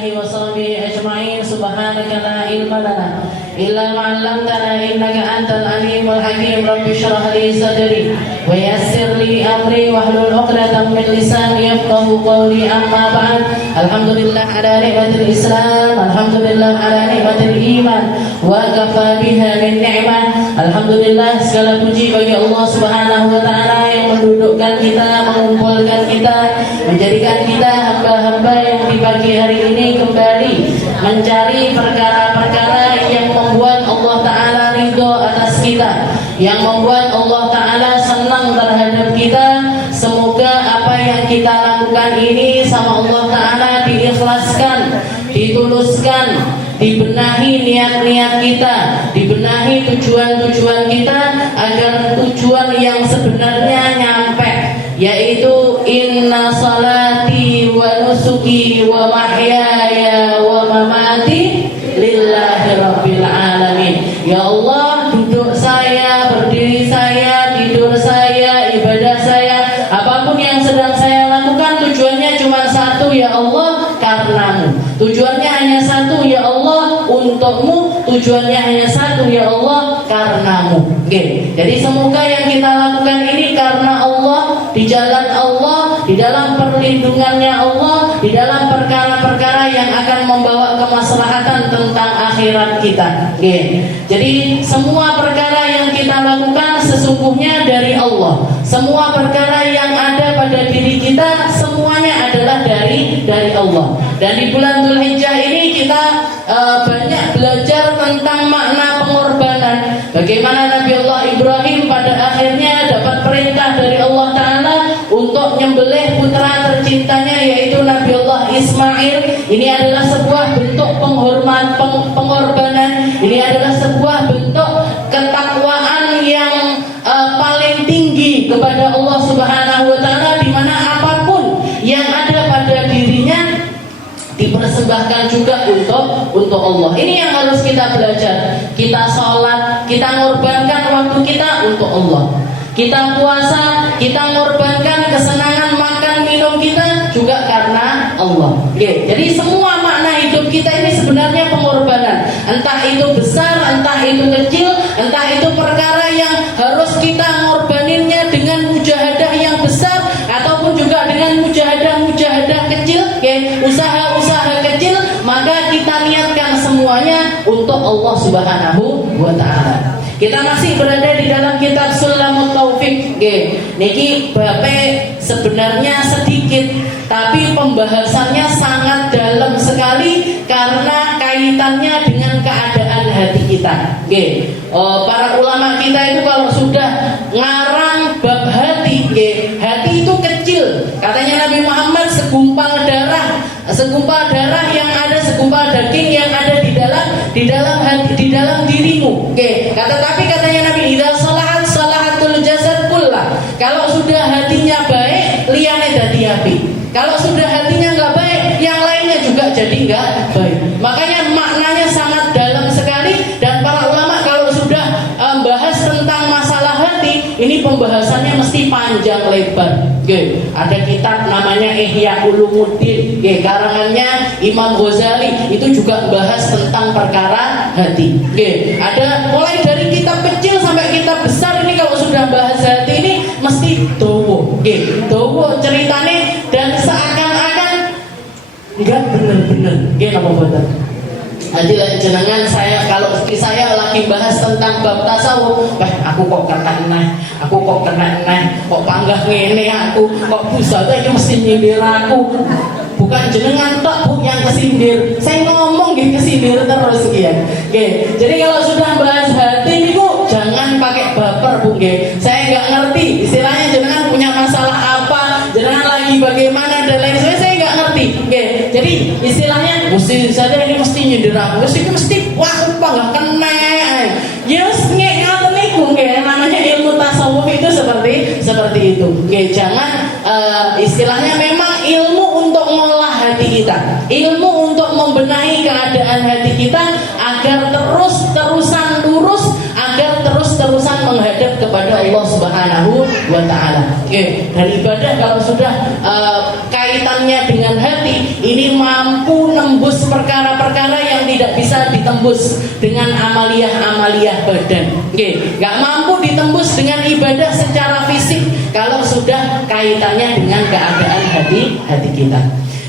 alihi wa sahbihi ajma'in. Subhanaka la ilma lana illa ma 'allamtana innaka antal alimul hakim. Rabbi shrah li sadri wa yassir li amri wahlul 'uqdatam min lisani yafqahu qawli. Amma ba'd. Alhamdulillah ala ni'matil Islam, alhamdulillah ala ni'matil iman, wa kafa biha min ni'mah. Alhamdulillah, segala puji bagi Allah Subhanahu wa taala yang mendudukkan kita, mengumpulkan kita, menjadikan kita hamba-hamba yang di pagi hari ini kembali mencari perkara-perkara yang membuat Allah Ta'ala ridho atas kita, yang membuat Allah Ta'ala senang terhadap kita. Semoga apa yang kita lakukan ini sama Allah Ta'ala diikhlaskan, dituluskan, dibenahi niat-niat kita, dibenahi tujuan-tujuan kita, agar tujuan yang sebenarnya nyampe, yaitu inna salati wa nusuki wa mahyaya wa mamati lillahi rabbil alamin. Ya Allah, duduk saya, berdiri saya, tidur saya, ibadah saya, apapun yang sedang saya lakukan, tujuannya cuma satu, ya Allah, karenamu. Tujuannya hanya satu, ya Allah, untukmu. Tujuannya hanya satu, ya Allah, karenamu. Oke. Jadi semoga yang kita lakukan ini karena Allah, di jalan Allah, di dalam perlindungannya Allah, di dalam perkara-perkara yang akan membawa kemaslahatan tentang akhirat kita. Oke. Jadi semua perkara yang kita lakukan sesungguhnya dari Allah. Semua perkara yang ada pada diri kita semuanya adalah dari Allah. Dan di bulan Dzulhijjah ini kita banyak belajar tentang makna pengorbanan. Bagaimana Nabi Allah Ibrahim pada akhirnya dapat perintah dari Allah Ta'ala untuk nyembelih putra tercintanya, yaitu Nabi Allah Ismail. Ini adalah sebuah bentuk pengorbanan. Ini adalah sebuah bentuk ketakwaan yang paling tinggi kepada Allah Subhanahu wa Ta'ala, di mana apapun yang ada pada dirinya dipersembahkan juga untuk Allah. Ini yang harus kita belajar. Kita sholat, kita mengorbankan waktu kita untuk Allah. Kita puasa, kita mengorbankan kesenangan makan minum kita juga karena Allah. Oke. Jadi semua makna hidup kita ini sebenarnya pengorbanan. Entah itu besar, entah itu kecil, entah itu perkara yang harus kita mengorbaninnya dengan mujahadah yang besar, ataupun juga dengan mujahadah kecil, usaha-usaha kecil, maka kita niatkan semuanya untuk Allah Subhanahu wa Ta'ala. Kita masih berada di dalam kitab Sulamut Taufik. Niki bape sebenarnya sedikit, tapi pembahasannya sangat dalam sekali karena kaitannya dengan keadaan hati kita. Para ulama kita itu kalau sudah ngarang bab hati, hati itu kecil. Katanya Nabi Muhammad segumpal darah yang ada, segumpal daging yang ada di dalam hati, di dalam dirimu. Tapi katanya Nabi, idza salahatul jasad kullah. Kalau sudah hatinya baik, liyane dadi api. Kalau sudah hatinya enggak baik, yang lainnya juga jadi enggak baik. Makanya maknanya sangat dalam sekali, dan para ulama kalau sudah bahas tentang masalah hati, ini pembahasannya mesti panjang lebar. Ada kitab namanya Ihya Ulumuddin, karangannya Imam Ghazali, itu juga bahas tentang perkara hati. Ada mulai dari kitab kecil sampai kitab besar, ini kalau sudah bahas hati ini mesti dowo ceritane, dan seakan-akan enggak bener-bener. Napa mboten? Jadi jenengan kalau saya lagi bahas tentang bab tasawuf, aku kok kena kok panggah ngene, aku kok busata iki mesti nyindir aku. Bukan jenengan tok Bu yang kesindir, saya ngomong kesindir terus Jadi kalau sudah bahas hati niku jangan pakai baper Bu. Saya nggak ngerti istilahnya jenengan punya masalah apa, jenengan lagi bagaimana dan lain sebagainya, saya nggak ngerti. Jadi istilahnya mesti saja ini mesti nyindir aku, mesti wah apa nggak kena. Ngaten niku namanya ilmu tasawuf itu seperti itu. Jangan istilahnya memang ilmu untuk mengolah hati kita, ilmu untuk membenahi keadaan hati kita agar terus-terusan lurus, agar terus-terusan menghadap kepada Allah Subhanahu wa Ta'ala. Dan ibadah kalau sudah kaitannya dengan hati, ini mampu menembus perkara-perkara yang tidak bisa ditembus dengan amaliyah-amaliyah badan. Nggak mampu ditembus dengan ibadah secara fisik kalau sudah kaitannya dengan keadaan hati kita.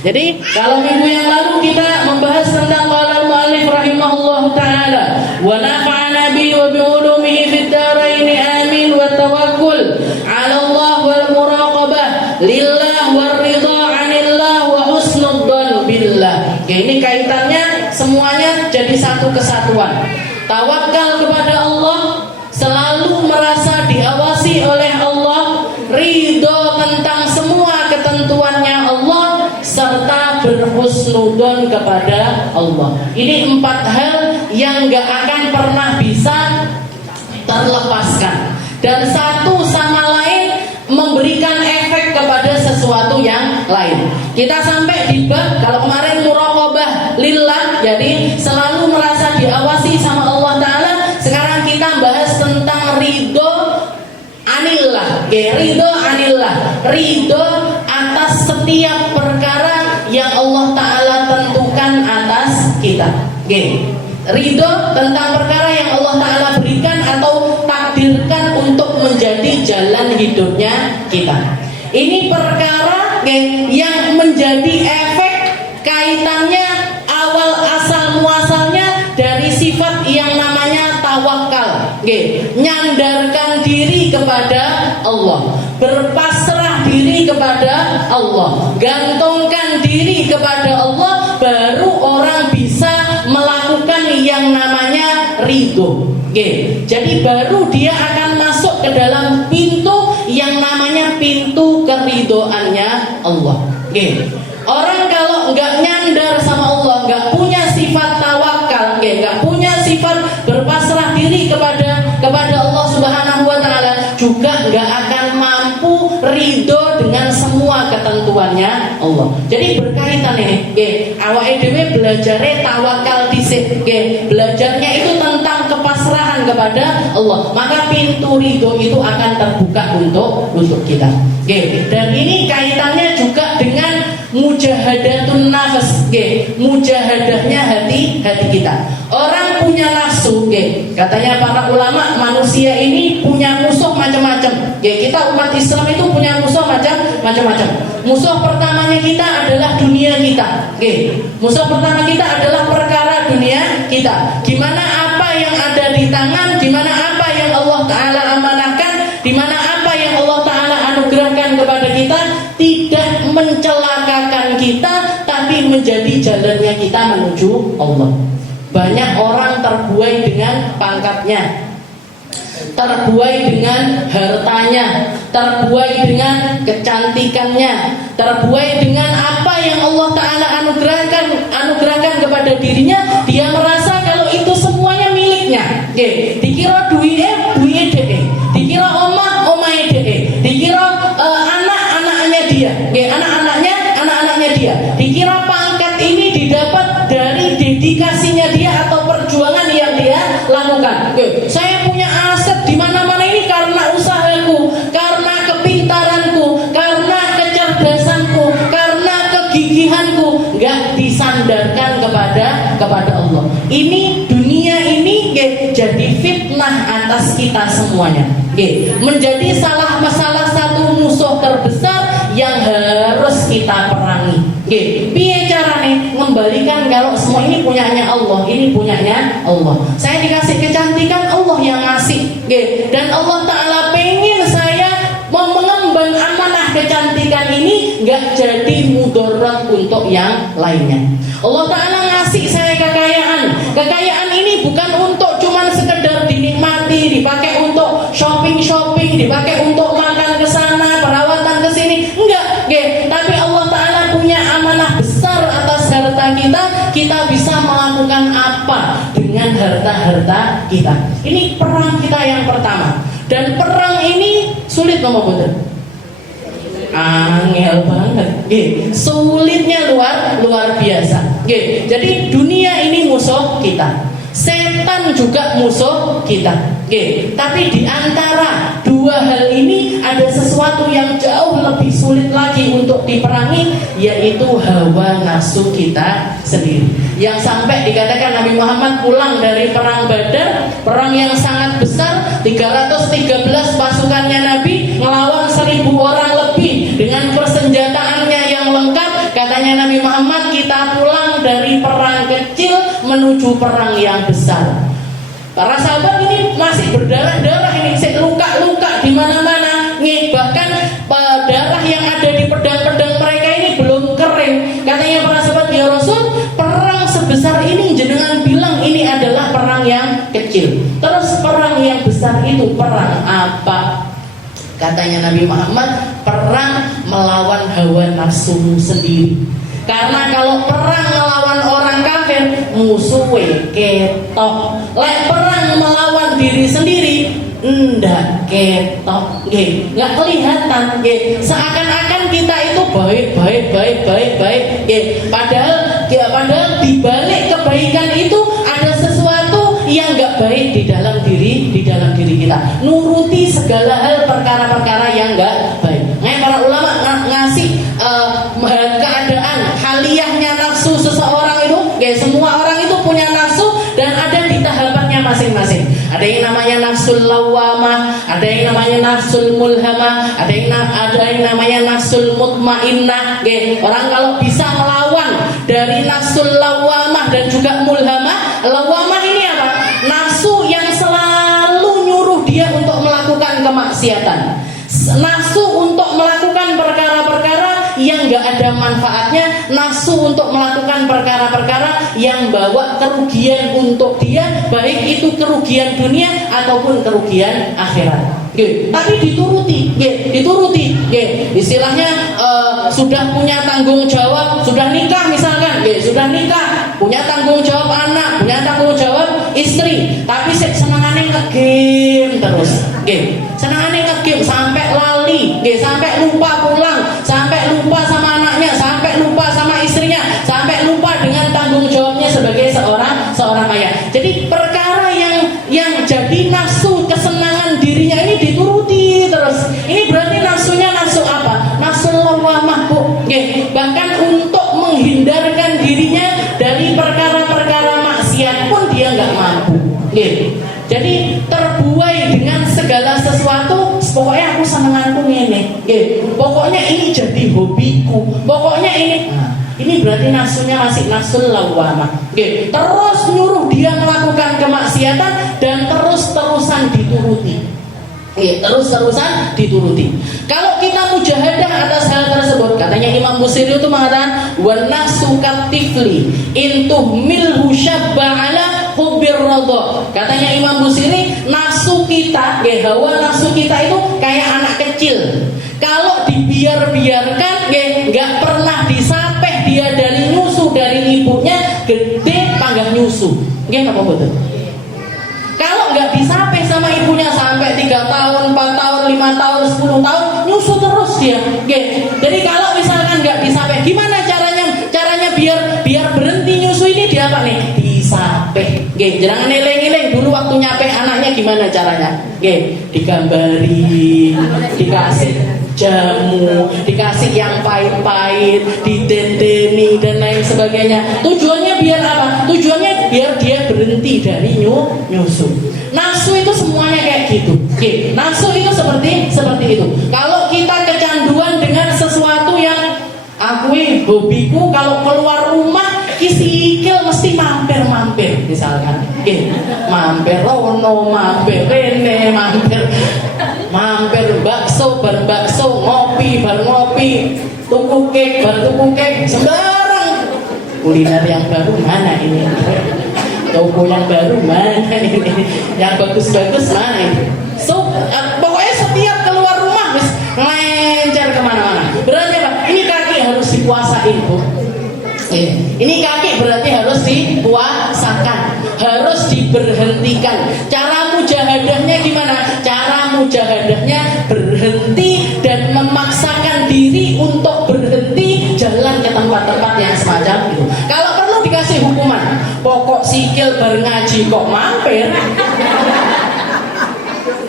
Jadi kalau minggu yang lalu kita membahas tentang qala al-mu'allif rahimahullahu taala wa nafa'ana bi wa bi ulumihi fid dharain amin wa tawakkul 'ala Allah wal muraqabah lillah war ridha 'anillah wa husnul dhann billah. Ini kaitannya semuanya jadi satu kesatuan. Tawakal kepada Allah, selalu merasa diawasi oleh Allah, ridho tentang semua ketentuannya Allah, serta berhusnudon kepada Allah. Ini 4 hal yang gak akan pernah bisa terlepaskan, dan satu sama lain memberikan efek kepada sesuatu yang lain. Kita sampai di bab, kalau kemarin muraqabah lillah, jadi selalu merasa diawasi sama Allah Ta'ala. Sekarang kita bahas tentang ridho anillah. Ridho anillah, ridho atas setiap perkara yang Allah Ta'ala tentukan atas kita. Ridho tentang perkara yang Allah Ta'ala berikan atau takdirkan untuk menjadi jalan hidupnya kita. Ini perkara yang menjadi efek kaitannya awal asal muasalnya dari sifat yang namanya tawakal. Nyandarkan diri kepada Allah, berpasrah diri kepada Allah, gantungkan diri kepada Allah, baru orang bisa melakukan yang namanya ridho. Jadi baru dia akan masuk ke dalam pintu yang namanya pintu keridhoannya Allah. Orang kalau nggak nyandar sama Allah, nggak punya sifat tawakal, nggak punya sifat berpasrah diri kepada Allah Subhanahu wa Ta'ala, juga nggak akan mampu ridho dengan semua ketentuannya Allah. Jadi berkaitan ini, awake dhewe belajarnya tawakal dhisik, belajarnya itu tentang kepasrahan kepada Allah, maka pintu ridho itu akan terbuka untuk kita. Dan ini kaitannya juga dengan mujahadatun nafas, mujahadahnya hati kita. Orang punya nafsu, katanya para ulama, manusia ini punya musuh macam-macam. Kita umat Islam itu punya musuh macam-macam. Musuh pertamanya kita adalah dunia kita. Musuh pertama kita adalah perkara dunia kita. Gimana apa yang ada di tangan, gimana apa yang Allah Ta'ala amanahkan, dimana apa yang Allah Ta'ala anugerahkan kepada kita, tidak mencelakakan kita, tapi menjadi jalannya kita menuju Allah. Banyak orang terbuai dengan pangkatnya, terbuai dengan hartanya, terbuai dengan kecantikannya, terbuai dengan apa yang Allah Ta'ala anugerahkan kepada dirinya. Dia merasa kalau itu semuanya miliknya. Dikira duitnya DE, dikira omahnya DE, dikira anak-anaknya dia, anak-anaknya dia, dikira pangkat ini didapat dari dedikasinya dia atau perjuangan yang dia lakukan. Saya punya aset di mana-mana ini karena usahaku, karena kepintaranku, karena kecerdasanku, karena kegigihanku, nggak disandarkan kepada Allah. Ini dunia ini jadi fitnah atas kita semuanya. Menjadi salah satu musuh terbesar yang harus kita perangi. Piye carane ngembalikan kalau semua ini punyanya Allah, ini punyanya Allah. Saya dikasih kecantikan, Allah yang ngasih. Dan Allah Ta'ala pengen saya mengemban amanah kecantikan ini nggak jadi mudarat untuk yang lainnya. Allah Ta'ala ngasih saya kekayaan. Kekayaan ini bukan untuk cuman sekedar dinikmati, dipakai untuk shopping, dipakai untuk makan ke sana, perawatan ke sini, enggak. Tapi Allah Ta'ala punya amanah besar atas harta kita bisa melakukan apa dengan harta kita. Ini perang kita yang pertama. Dan perang ini sulit ngomong betul. Angel banget. Sulitnya luar biasa. Jadi dunia ini musuh kita. Setan juga musuh kita. Oke, tapi di antara dua hal ini ada sesuatu yang jauh lebih sulit lagi untuk diperangi, yaitu hawa nafsu kita sendiri. Yang sampai dikatakan Nabi Muhammad pulang dari perang Badar, perang yang sangat besar, 313 pasukannya Nabi melawan 1000 orang lebih dengan persenjataannya yang lengkap. Katanya Nabi Muhammad, kita pulang dari perang kecil menuju perang yang besar. Para sahabat ini masih berdarah-darah, ini luka-luka di mana-mana. Bahkan darah yang ada di pedang-pedang mereka ini belum kering. Katanya para sahabat, ya Rasul, perang sebesar ini jenengan bilang ini adalah perang yang kecil. Terus perang yang besar itu perang apa? Katanya Nabi Muhammad, perang melawan hawa nafsumu sendiri. Karena kalau perang melawan orang kafir, musuhnya ketok. Lek perang melawan diri sendiri, ndak ketok, nggak kelihatan. Seakan-akan kita itu baik. Padahal dibalik kebaikan itu ada sesuatu yang nggak baik di dalam diri kita. Nuruti segala hal perkara-perkara yang nggak baik. Para ulama ngasih keadaan haliyahnya nafsu seseorang itu. Semua orang itu punya nafsu dan ada di tahapannya masing-masing. Ada yang namanya nafsul lawamah, ada yang namanya nafsul mulhamah, ada yang namanya nafsul mutmainnah. Orang kalau bisa melawan dari nafsul lawamah dan juga mulhamah. Lawamah ini apa? Nafsu yang selalu nyuruh dia untuk melakukan kemaksiatan, nafsu untuk melakukan perkara-perkara yang gak ada manfaatnya, nafsu untuk melakukan perkara-perkara yang bawa kerugian untuk dia, baik itu kerugian dunia ataupun kerugian akhirat. Tapi dituruti. Istilahnya sudah punya tanggung jawab, sudah nikah misalkan, sudah nikah, punya tanggung jawab anak, punya tanggung jawab istri, tapi senangannya nge-game terus. Senangannya nge-game sampai lali, sampai lupa pulang, sampai lupa sama anaknya, sampai lupa sama istrinya, sampai lupa dengan tanggung jawabnya sebagai seorang ayah. Jadi perkara yang jadi nafsu kesenangan dirinya ini dituruti terus. Ini berarti nafsunya nafsu apa? Nafsu lawamah, Bu. Bahkan untuk menghindarkan dirinya dari perkara-perkara maksiat pun dia nggak mampu. Jadi terbuai dengan segala sesuatu. Pokoknya aku senenganku ini. Pokoknya ini jadi hobiku. Pokoknya ini berarti nafsunya masih nafsul lawamah. Terus nyuruh dia melakukan kemaksiatan dan terus-terusan dituruti. Terus-terusan dituruti. Kalau kita mujahadah atas hal tersebut, katanya Imam Busiri itu mengatakan, wa nafsu katifli intuh milhu syabba ala hubbir radha. Katanya Imam Busiri, nafsu kita, hawa nafsu kita itu kayak anak kecil. Kalau dibiarkan, nggak pernah disapeh dia dari nyusu dari ibunya, gede panggah nyusu. Apa betul? Kalau nggak disapeh sama ibunya sampai 3 tahun, 4 tahun, 5 tahun, 10 tahun, nyusu terus dia. Jadi kalau misalkan nggak disapeh, gimana caranya biar berhenti nyusu ini? Dia apa nih? Disapeh. Jangan eleng-eleng dulu waktu nyapeh anaknya gimana caranya? Digambari, dikasih jamu, dikasih yang pahit-pahit, didendeni dan lain sebagainya. Tujuannya biar apa? Tujuannya biar dia berhenti dari nyusu. Nafsu itu semuanya kayak gitu. Nafsu itu seperti itu. Kalau kita kecanduan dengan sesuatu yang akui hobiku, kalau keluar rumah kisikil mesti mampir misalkan. Mampir rono, mampir rene, mampir bakso, ngopi, tuku kek, sembarang. Kuliner yang baru mana ini? Toko yang baru mana ini? Yang bagus-bagus mana ini? Pokoknya setiap keluar rumah wis ngelencer kemana-mana. Berarti apa? Ini kaki harus dikuasain, Bu. Ini kaki berarti harus dikuasakan, harus diberhentikan. Cara mujahadahnya gimana? Cara mujahadahnya berhenti dan memaksakan diri untuk berhenti jalan ke tempat-tempat yang semacam itu. Kalau perlu dikasih hukuman. pokok sikil bar ngaji kok mampir.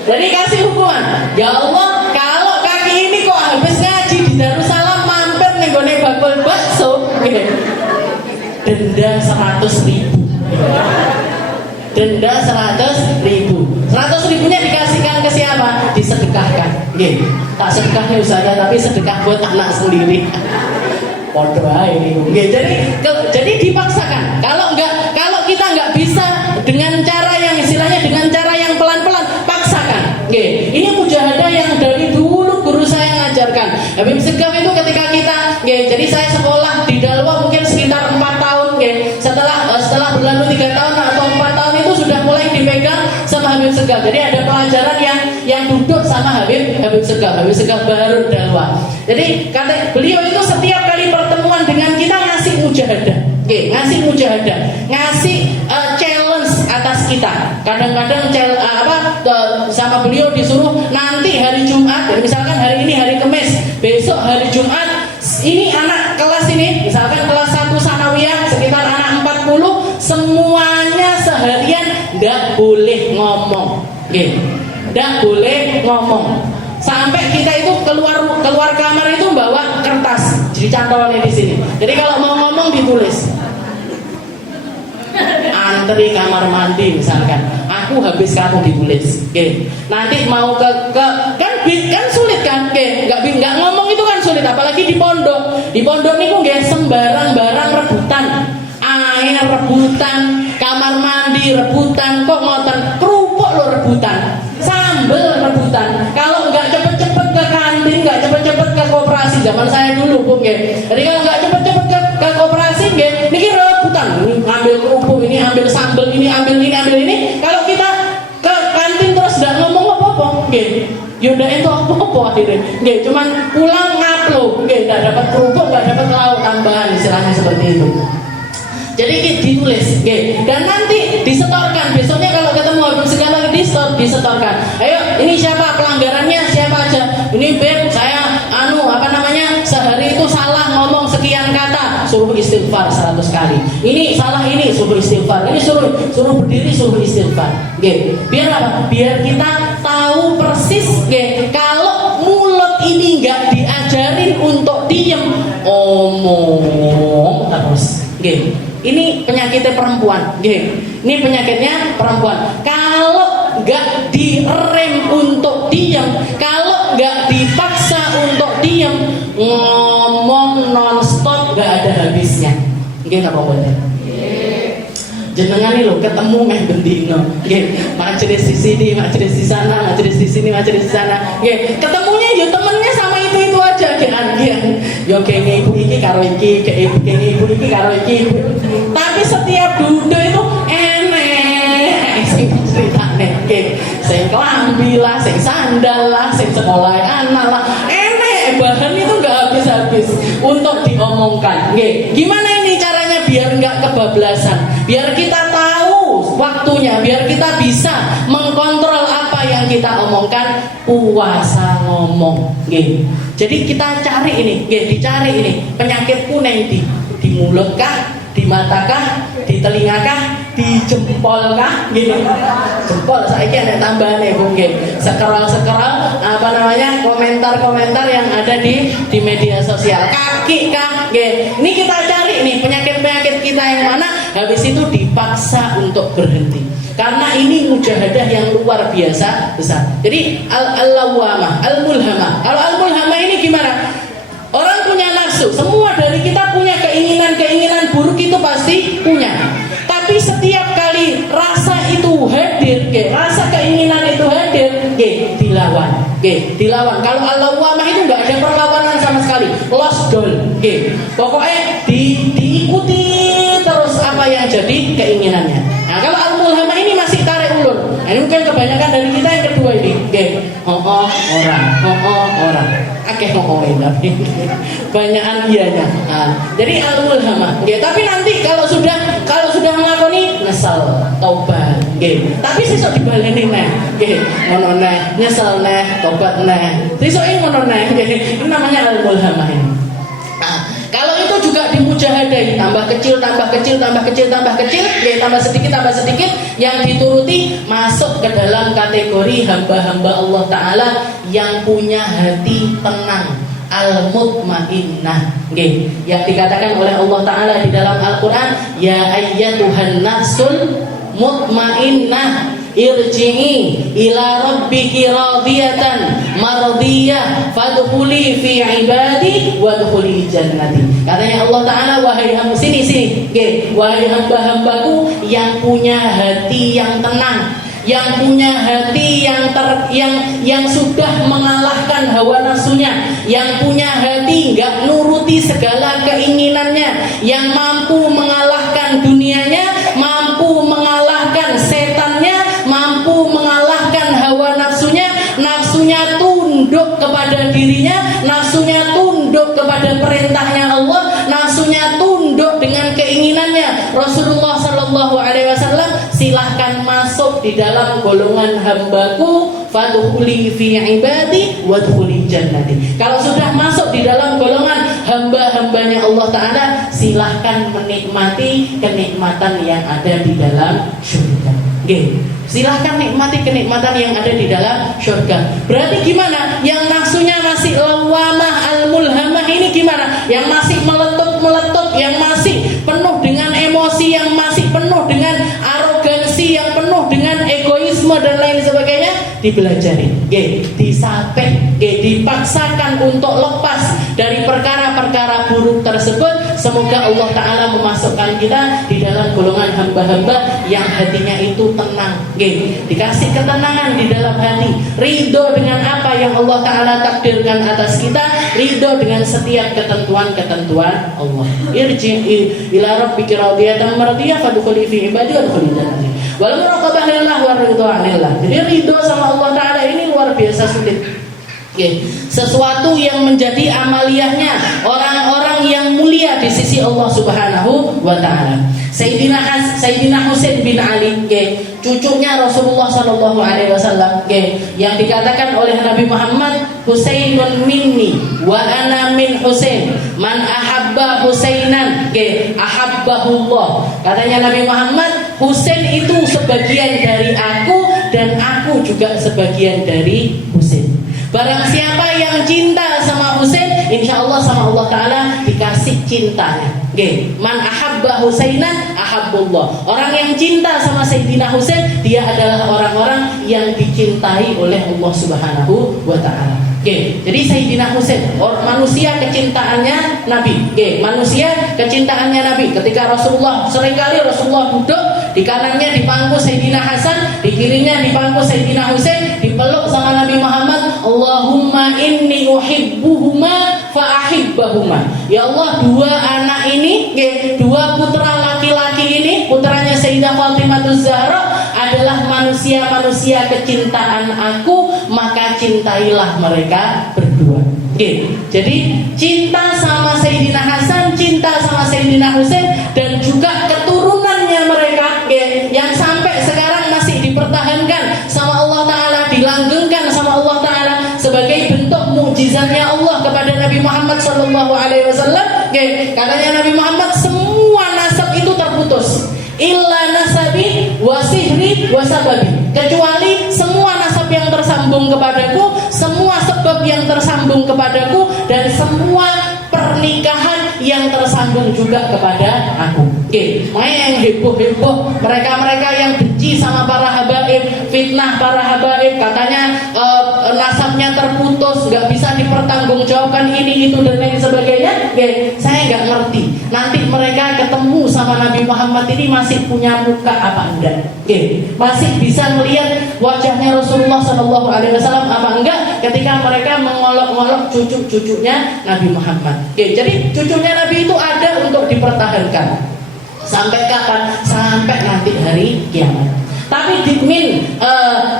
Jadi kasih hukuman. Ya Allah, kalau kaki ini kok habis ngaji di Darussalam mampir nih gone bakul bakso, denda 100.000. Denda 100.000. 100.000-nya dikasihkan ke siapa? Disedekahkan. Nggih. Tak sedekahnya usahanya tapi sedekah buat anak sendiri. Podo ae niku. Nggih, jadi dipaksakan. Kalau kita nggak bisa dengan cara yang istilahnya dengan cara yang pelan-pelan, paksakan. Nggih. Ini mujahadah yang dari dulu guru saya ngajarkan. Habib Segaf itu ketika kita, nggih, jadi saya sekolah di Dalwa mungkin sekitar 4 tahun, nggih. Setelah berlalu 3 tahun atau 4 tahun itu sudah mulai dipegang sama Habib Segaf. Jadi ada pelajaran yang duduk sama Habib Segaf baru Dalwa. Jadi kata beliau itu setiap kali pertemuan dengan kita ngasih mujahadah. Ngasih mujahadah, ngasih challenge atas kita. Kadang-kadang sama beliau disuruh nanti hari Jumat, jadi misalkan hari ini hari Kamis, besok hari Jumat, ini anak kelas ini, misalkan kelas 1 sanawiyah sekitar anak 40, semuanya seharian nggak boleh ngomong, nggak boleh ngomong. Sampai kita itu keluar kamar itu bawa kertas, dicantolnya di sini. Jadi kalau mau ngomong ditulis. Antri kamar mandi misalkan, aku habis kamu ditulis. Nanti mau kan sulit kan? Nggak ngomong itu kan sulit, apalagi di pondok. Di pondok niku nggih sembarang barang rebutan. Air rebutan, kamar mandi rebutan, kok ngoten, kerupuk lo rebutan, sambel rebutan. Kalau nggak cepet-cepet ke kantin, nggak cepet-cepet ke koperasi zaman saya dulu, Bu, nggih. Jadi kalau nggak cepet-cepet ke koperasi, nggih, niki rebutan, ambil kerupuk ini, ambil sambel ini, ambil ini. Kalau kita ke kantin terus nggak ngomong apa-apa, nggih. Yaudah itu apa akhirnya, nggih, cuman pulang ngaplo, nggih, nggak dapat kerupuk, nggak dapat lauk tambahan, istilahnya seperti itu. Jadi ditulis, dan nanti disetorkan. Besoknya kalau ketemu Habib Segaf lagi disetorkan. Ayo, ini siapa pelanggarannya, siapa aja. Ini Beb, saya sehari itu salah ngomong sekian kata, suruh istighfar 100 kali. Ini salah ini, suruh istighfar. Ini suruh berdiri, suruh istighfar. Biar apa? Biar kita tahu persis, kalau mulut ini nggak diajarin untuk diem, omong terus. Ini penyakitnya perempuan. Ini penyakitnya perempuan. Kalau nggak direm untuk diam, kalau nggak dipaksa untuk diam, ngomong non-stop nggak ada habisnya. Nggih napa mboten? Jenengan nih lo ketemu meh bendino, majelis di sini, majelis di sana, majelis di sini, majelis di sana, ketemunya yo temennya sama itu aja, yo kayaknya ibu iki karo iki, kayaknya ibu iki karo iki, tapi setiap duduk itu enek, sing ceritane, sing kelambi lah, sing sandal lah, sing sekolah anak lah, enek, bahan itu nggak habis-habis untuk diomongkan, gimana ini caranya biar nggak kebablasan? Biar kita tahu waktunya, biar kita bisa mengkontrol apa yang kita omongkan. Puasa ngomong, jadi kita cari ini, dicari ini penyakit kuning di mulut kah, di mata kah, di telinga kah, di jempol kah, jempol. Saiki ada tambahannya, Bu, scroll komentar yang ada di media sosial. Kaki kah, ini kita cari nih penyakit kita yang mana. Habis itu dipaksa untuk berhenti. Karena ini mujahadah yang luar biasa besar. Jadi al-lawamah, al-mulhamah. Kalau al-mulhamah ini gimana? Orang punya nafsu. Semua dari kita punya keinginan buruk, itu pasti punya. Tapi setiap kali rasa itu hadir, rasa keinginan itu hadir, dilawan. Kalau al-lawamah itu nggak ada perlawanan sama sekali. Lost goal. Pokoknya diikuti terus apa yang jadi keinginannya. Nah, kalau al-mulhamah ini masih tarik ulur. Nah, ini mungkin kebanyakan dari kita yang kedua ini. Orang. Akeh ngomongin tapi banyakan iyanya. Nah, jadi al-mulhamah. Tapi nanti kalau sudah nglakoni nyesel, taubat. Tapi sesuk dibaleni neh. Ngono neh, nyesel neh, tobat neh. Sesuk ngono neh. Ini namanya al-mulhamah ini. Nah, kalau itu juga dimujahadai, tambah kecil, tambah kecil, tambah kecil, tambah kecil, ya tambah sedikit, yang dituruti masuk ke dalam kategori hamba-hamba Allah Ta'ala yang punya hati tenang, al-mutmainnah, okay. Yang dikatakan oleh Allah Ta'ala di dalam Al-Quran, ya ayyatuhan nafsul mutmainnah irji'i ila rabbiki radiyatan mardiyah fadkhuli fi ibadi wadkhuli jannati. Katanya Allah Ta'ala, wahai hamba, sini okay. Wahai hamba-hambaku yang punya hati yang tenang, yang punya hati yang sudah mengalahkan hawa nafsunya, yang punya hati nggak nuruti segala keinginannya, yang mampu mengalahkan dunianya, mampu mengalahkan setannya, mampu mengalahkan hawa nafsunya, nafsunya tunduk kepada dirinya, nafsunya tunduk kepada perintahnya Allah, nafsunya tunduk dengan keinginannya. Rasulullah Sallallahu Alaihi Wasallam, silahkan masuk di dalam golongan hambaku, fadkhuli fi ibadi wadkhuli jannati. Kalau sudah masuk di dalam golongan hamba-hambanya Allah Ta'ala, silahkan menikmati kenikmatan yang ada di dalam surga. Okay. Silahkan nikmati kenikmatan yang ada di dalam surga. Berarti gimana? Yang nafsunya masih lawamah al-mulhamah ini gimana? Yang masih meletup, yang masih penuh dengan emosi, yang masih penuh dengan arogansi, yang penuh dengan egoisme dan lain sebagainya, dipelajari, disapek, dipaksakan untuk lepas dari perkara-perkara buruk tersebut. Semoga Allah Ta'ala memasukkan kita di dalam golongan hamba-hamba yang hatinya itu tenang, dikasih ketenangan di dalam hati, ridho dengan apa yang Allah Ta'ala takdirkan atas kita, ridho dengan setiap ketentuan-ketentuan Allah. Irji'i ila rabbiki radiyatan mardiyah fadkhuli fi ibadi wadkhuli jannati. Wal muraqabah lillah wa ridho anillah. Jadi ridho sama Allah Ta'ala ini luar biasa sulit. Sesuatu yang menjadi amaliyahnya orang-orang yang mulia di sisi Allah Subhanahu wa Ta'ala. Sayyidina Husain bin Ali, cucunya Rasulullah Sallallahu Alaihi Wasallam, yang dikatakan oleh Nabi Muhammad, Husainun minni wa ana min Husain, man ahabba Husainan ahabbahullah. Katanya Nabi Muhammad, Husain itu sebagian dari aku dan aku juga sebagian dari Husain. Barang siapa yang cinta sama Husain, insya Allah sama Allah Ta'ala dikasih cintanya. Man ahabba Husainan ahabbullah. Orang yang cinta sama Sayyidina Husain, dia adalah orang-orang yang dicintai oleh Allah Subhanahu wa Ta'ala. Jadi Sayyidina Husain, manusia kecintaannya Nabi. Manusia kecintaannya Nabi. Ketika seringkali Rasulullah duduk, di kanannya dipangku Sayyidina Hasan, di kirinya dipangku Sayyidina Husain, dipeluk sama Nabi Muhammad. Allahumma inni uhibbuhuma fa'ahibbahuma. Ya Allah, dua anak ini, dua putra laki-laki ini, putranya Sayyidah Fatimahuz Zahra adalah manusia-manusia kecintaan aku, maka cintailah mereka berdua. Jadi cinta sama Sayyidina Hasan, cinta sama Sayyidina Husain, dan juga keturunannya mereka, yang sampai sekarang masih dipertahankan sama Allah Ta'ala, dilanggengkan sama Allah Ta'ala sebagai bentuk mukjizatnya Allah kepada Nabi Muhammad Sallallahu Alaihi Wasallam. Katanya Nabi Muhammad, semua nasab itu terputus, illa nasabi wasihri wasababi, kecuali semua nasab yang tersambung kepadaku, semua sebab yang tersambung kepadaku, dan semua pernikahan yang tersambung juga kepada aku. Makanya yang heboh-heboh, mereka-mereka yang benci sama para habaib, fitnah para habaib, katanya nasabnya terputus, gak bisa dipertanggungjawabkan ini, itu, dan lain sebagainya. Saya gak ngerti nanti mereka ketemu sama Nabi Muhammad ini masih punya muka apa enggak, masih bisa melihat wajahnya Rasulullah Sallallahu Alaihi Wasallam apa enggak ketika mereka mengolok-olok cucu-cucunya Nabi Muhammad. Jadi cucunya Nabi itu ada untuk dipertahankan. Sampai kapan? Sampai nanti hari kiamat. Tapi dikmin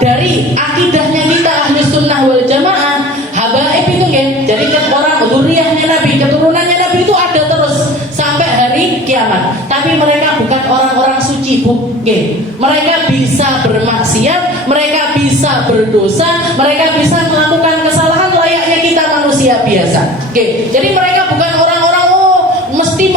dari akidahnya kita Ahlus Sunnah wal Jamaah, habaib itu jadi orang dzurriyyahnya Nabi, keturunannya Nabi itu ada terus sampai hari kiamat. Tapi mereka bukan orang-orang suci, mereka bisa bermaksiat, mereka bisa berdosa, mereka bisa melakukan kesalahan layaknya kita manusia biasa. Jadi mereka bukan orang-orang mesti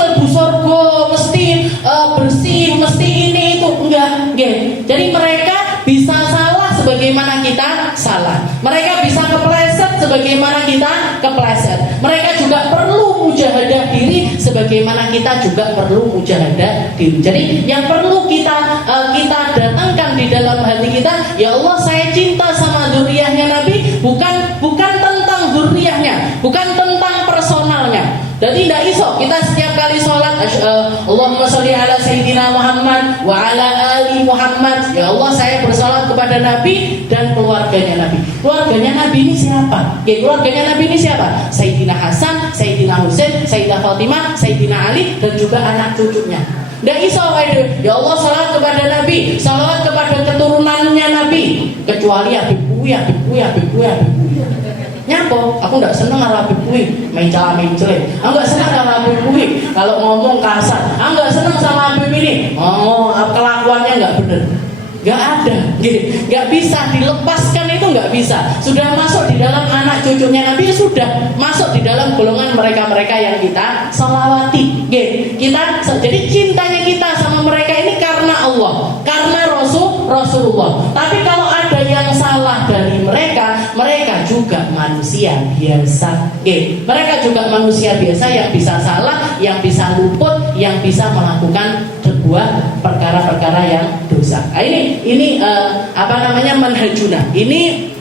Mereka bisa kepleset sebagaimana kita kepleset. Mereka juga perlu mujahadah diri sebagaimana kita juga perlu mujahadah diri. Jadi yang perlu kita datangkan di dalam hati kita, ya Allah, saya cinta sama dzurriyyahnya Nabi, bukan tentang dzurriyyahnya, bukan tentang personalnya. Jadi tidak iso kita setiap kali sholat Allahumma sholli ala Sayyidina Muhammad wa ala ali Muhammad. Ya Allah, saya bersolat kepada Nabi dan keluarganya Nabi. Keluarganya Nabi ini siapa? Ya, keluarganya Nabi ini siapa? Sayyidina Hasan, Sayyidina Husain, Sayyidah Fatimah, Sayyidina Ali, dan juga anak cucunya. Tidak iso ya Allah, salat kepada Nabi, salat kepada keturunannya Nabi, kecuali Habib Bui. Nyapa? Aku nggak seneng kalau Habib Bui main cele. Aku nggak seneng kalau Habib Bui kalau ngomong kasar. Aku nggak seneng sama Habib ini. Oh, kelakuannya nggak bener. Nggak ada, nggak bisa dilepaskan, itu nggak bisa. Sudah masuk di dalam anak cucunya Nabi, sudah masuk di dalam golongan mereka yang kita sholawati. Jadi cintanya kita sama mereka ini karena Allah, karena Rasulullah. Tapi kalau ada yang salah dari mereka juga manusia biasa. Mereka juga manusia biasa yang bisa salah, yang bisa luput, yang bisa melakukan sebuah perkara-perkara yang dosa. Ini manhajuna. Ini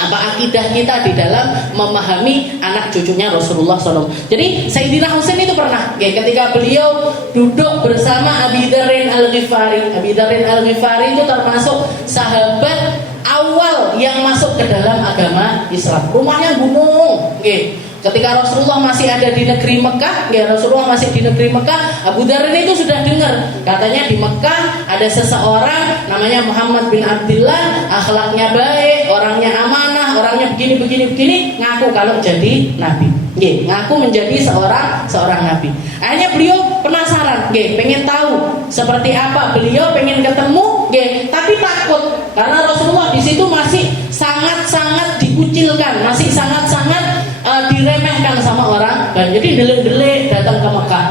akidah kita di dalam memahami anak cucunya Rasulullah SAW. Jadi Sayyidina Husain itu pernah ketika beliau duduk bersama Abi Dzarrin Al-Ghifari. Abi Dzarrin Al-Ghifari itu termasuk sahabat awal yang masuk ke dalam agama Islam. Rumahnya gunung. Ketika Rasulullah masih ada di negeri Mekah, Abu Dzarrin itu sudah dengar, katanya di Mekah ada seseorang namanya Muhammad bin Abdullah, akhlaknya baik, orangnya amanah, orangnya begini, ngaku kalau jadi nabi. Ngaku menjadi seorang nabi. Akhirnya beliau penasaran, pengen tahu seperti apa, beliau pengen ketemu, tapi takut karena Rasulullah di situ masih sangat-sangat dikucilkan, masih sangat-sangat diremehkan sama orang. Dan jadi delik-delik datang ke Mekah.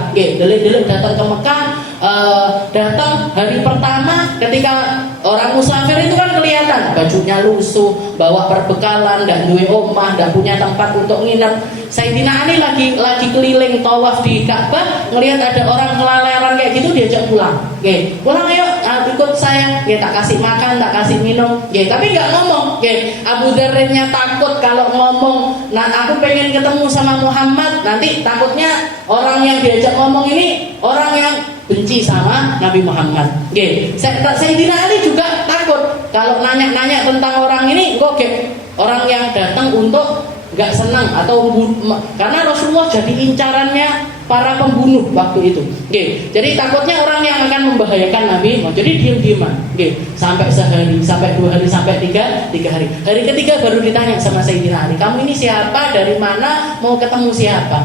Datang hari pertama ketika orang musafir itu kan kelihatan bajunya lusuh, bawa perbekalan, nggak duwe omah, nggak punya tempat untuk nginep. Sayyidina Ali lagi keliling tawaf di Ka'bah, ngelihat ada orang kelaleran kayak gitu, diajak pulang. Pulang ayo, ikut saya. Tak kasih makan, tak kasih minum. Tapi nggak ngomong. Abu Dzarrinnya takut kalau ngomong, nah aku pengen ketemu sama Muhammad, nanti takutnya orang yang diajak ngomong ini orang yang benci sama Nabi Muhammad. Sayyidina Ali juga takut kalau nanya-nanya tentang orang ini, orang yang datang untuk nggak senang atau karena Rasulullah jadi incarannya para pembunuh waktu itu. Jadi takutnya orang yang akan membahayakan Nabi, jadi diam-diaman. Sampai sehari, sampai 2 hari, sampai 3 hari. Hari ketiga baru ditanya sama Sayyidina Ali, kamu ini siapa, dari mana, mau ketemu siapa?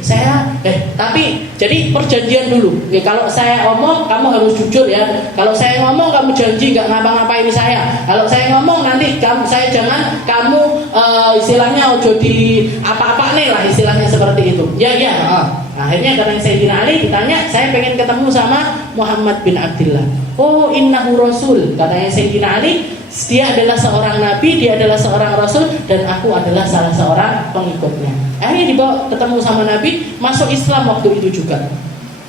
Saya tapi jadi perjanjian dulu. Kalau saya ngomong kamu harus jujur ya. Kalau saya ngomong kamu janji nggak ngapa-ngapain saya. Kalau saya ngomong nanti saya jangan kamu istilahnya ojo di apa-apa nih lah, istilahnya seperti itu. Akhirnya karena Sayyidina Ali ditanya, saya pengen ketemu sama Muhammad bin Abdullah. Oh, innahu rasul, katanya Sayyidina Ali, dia adalah seorang nabi, dia adalah seorang rasul, dan aku adalah salah seorang pengikutnya. Akhirnya dibawa ketemu sama Nabi, masuk Islam waktu itu juga.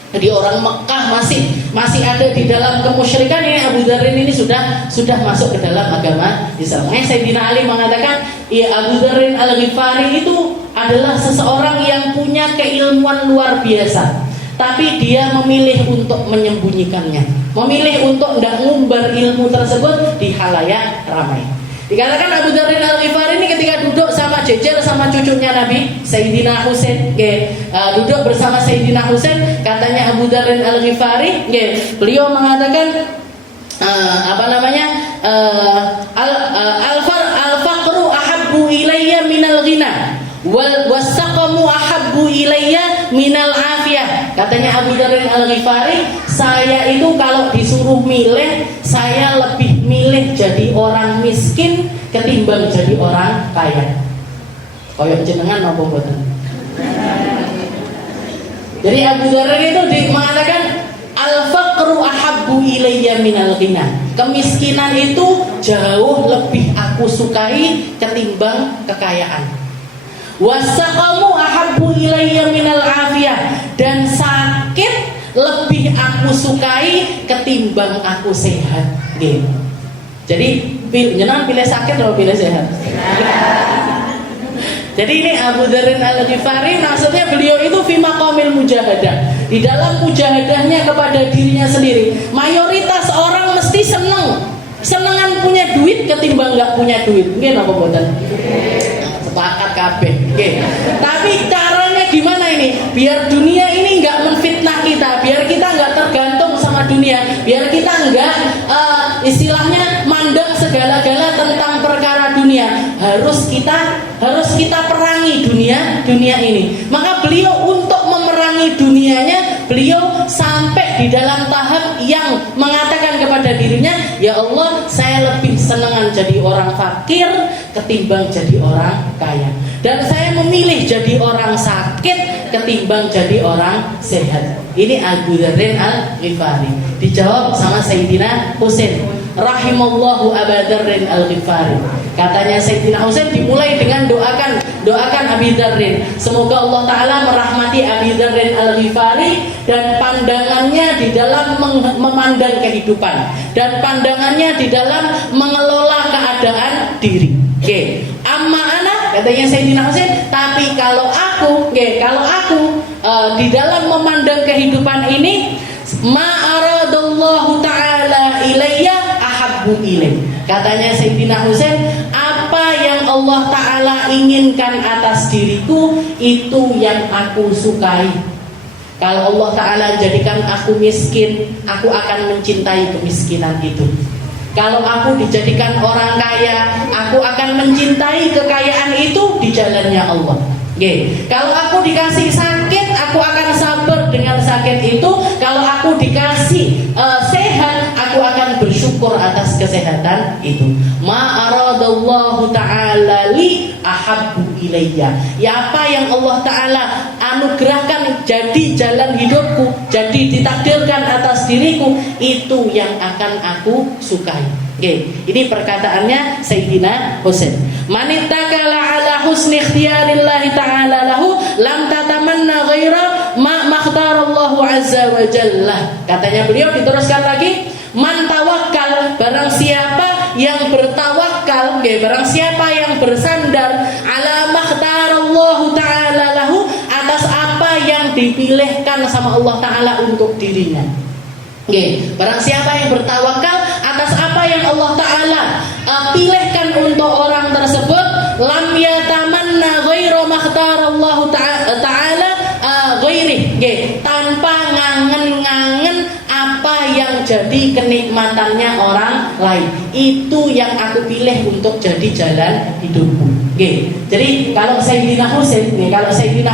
Jadi orang Mekah masih ada di dalam kemusyrikan, ini Abu Dzarrin ini sudah masuk ke dalam agama Islam. Sayyidina Ali mengatakan, Abu Dzarrin Al-Ghifari itu adalah seseorang yang punya keilmuan luar biasa, tapi dia memilih untuk menyembunyikannya, memilih untuk tidak ngumbar ilmu tersebut di halayak ramai. Dikatakan Abu Dzarrin Al-Ghifari ini ketika duduk sama jejer sama cucunya Nabi Sayyidina Husain, duduk bersama Sayyidina Husain, katanya Abu Dzarrin Al-Ghifari, beliau mengatakan al-faqru ahabbu ilayya minal ghina wasaqamu ahabbu ilayya minal afiyah. Katanya Abu Dzarrin Al-Ghifari, saya itu kalau disuruh milih, saya lebih milih jadi orang miskin ketimbang jadi orang kaya. Koyok jenengan napa mboten? Jadi Abu Dzarrin itu mengatakan al-faqru ahabbu ilayya minal ghina. Kemiskinan itu jauh lebih aku sukai ketimbang kekayaan. Wasaqamu ahabbu ilayya minal afiyah, dan sakit lebih aku sukai ketimbang aku sehat. Gitu. Jadi jenengan pilih sakit atau pilih sehat? Jadi ini Abu Dzar Al-Ghifari, maksudnya beliau itu fi maqamil mujahadah. Di dalam mujahadahnya kepada dirinya sendiri. Mayoritas orang mesti senengan punya duit ketimbang nggak punya duit. Nggih napa mboten? Sepakat kabeh. Nggih. Tapi caranya gimana ini? Biar dunia ini nggak menfitnah kita, biar kita nggak tergantung sama dunia, biar kita nggak istilahnya mandang segala-gala tentang perkara dunia. Harus kita perangi dunia ini. Maka beliau untuk memerangi dunianya, beliau sampai di dalam tahap yang mengatakan kepada dirinya, ya Allah, saya lebih senangan jadi orang fakir ketimbang jadi orang kaya, dan saya memilih jadi orang sakit ketimbang jadi orang sehat. Ini Abu Dzar Al-Ghifari. Dijawab sama Sayyidina Husain, rahimallahu Abu Dzar Al-Ghifari. Katanya Sayyidina Husain dimulai dengan doakan Abi Dzar, semoga Allah Ta'ala merahmati Abi Dzar Al-Ghifari dan pandangannya di dalam memandang kehidupan, dan pandangannya di dalam mengelola keadaan diri. Oke, amma ana, katanya Sayyidina Husain, tapi kalau aku di dalam memandang kehidupan ini, ma aradallahu ta'ala ilayya ahabbu ilaih. Katanya Sayyidina Husain, apa yang Allah Ta'ala inginkan atas diriku, itu yang aku sukai. Kalau Allah Ta'ala jadikan aku miskin, aku akan mencintai kemiskinan itu. Kalau aku dijadikan orang kaya, aku akan mencintai kekayaan itu di jalannya Allah. Kalau aku dikasih sakit, aku akan sabar dengan sakit itu. Kalau aku dikasih sehat, aku akan bersyukur atas kesehatan itu. Ma aradallahu ta'ala li ahabbu ilayya. Ya, apa yang Allah Ta'ala anugerahkan jadi jalan hidupku, jadi ditakdirkan atas diriku, itu yang akan aku sukai. Ini perkataannya Sayyidina Husain. Manittakala ala husni ikhtiyarillahi ta'ala lahu lam tatamanna ghaira ma makhtarallahu azza wa jalla. Katanya beliau, diteruskan lagi, man tawakkal, barang siapa yang bertawakal, barang siapa yang bersandar ala makhtarallahu ta'ala lahu, atas apa yang dipilihkan sama Allah Ta'ala untuk dirinya. Barang siapa yang bertawakal atas apa yang Allah Ta'ala pilihkan untuk orang tersebut, lam yatamanna ghairu makhtarallahu ta'ala ghairih, tanpa ngangen-ngangen apa yang jadi kenikmatannya orang lain, itu yang aku pilih untuk jadi jalan hidupku. Jadi kalau Sayyidina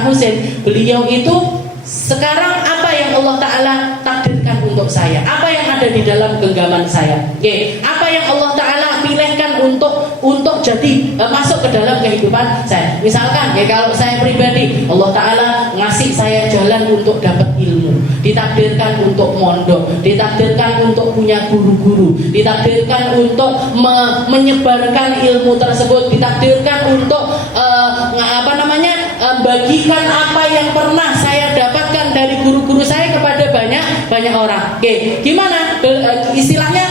Husain, beliau itu sekarang apa yang Allah Ta'ala takdirkan untuk saya, apa yang ada di dalam genggaman saya, apa yang Allah Ta'ala pilihkan untuk jadi masuk ke dalam kehidupan saya. Misalkan kalau saya pribadi, Allah Ta'ala ngasih saya jalan untuk dapat ilmu, ditakdirkan untuk mondok, ditakdirkan untuk punya guru-guru, ditakdirkan untuk menyebarkan ilmu tersebut, ditakdirkan untuk bagikan apa yang pernah saya dapatkan dari guru-guru saya kepada banyak orang. Gimana istilahnya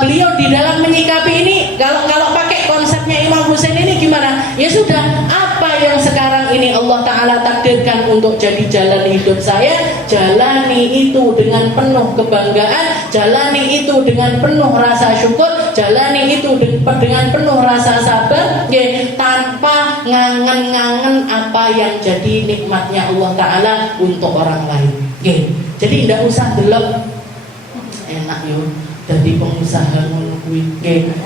beliau di dalam menyikapi ini? Kalau pakai konsepnya Imam Husain ini gimana? Ya sudah, apa yang sekarang ini Allah Ta'ala takdirkan untuk jadi jalan hidup saya, jalani itu dengan penuh kebanggaan, jalani itu dengan penuh rasa syukur, jalani itu dengan penuh rasa sabar, tanpa ngangen-ngangen apa yang jadi nikmatnya Allah Ta'ala untuk orang lain. Jadi tidak usah delok enak yo jadi pengusaha ngono kuwi,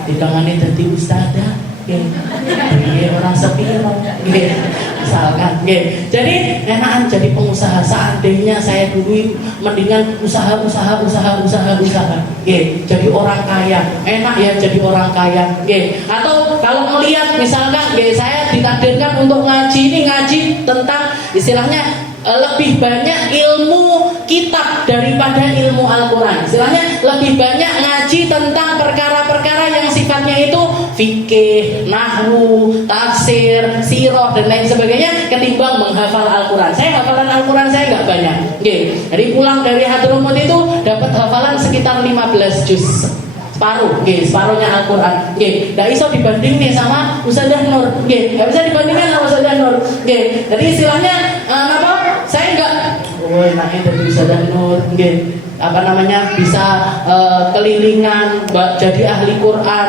ditangani dadi ustadzah, orang sepiro, misalkan, jadi enakan jadi pengusaha. Seandainya saya dulu mendingan usaha, jadi orang kaya, enak ya jadi orang kaya, atau kalau melihat misalkan, saya ditakdirkan untuk ngaji tentang istilahnya lebih banyak ilmu kitab daripada ilmu Al-Quran. Istilahnya lebih banyak ngaji tentang perkara-perkara yang sifatnya itu fikih, nahwu, tafsir, sirah dan lain sebagainya ketimbang menghafal Al-Quran. Saya hafalan Al-Quran saya nggak banyak. Jadi pulang dari Hadramut itu dapat hafalan sekitar 15 juz. Separuhnya Al-Quran. Nggak iso dibanding nih sama Ustazah Nur. Nggak bisa dibandingkan sama Ustazah Nur. Jadi istilahnya apa? Saya nggak enaknya dari Ustazah Nur. Bisa kelilingan jadi ahli Quran.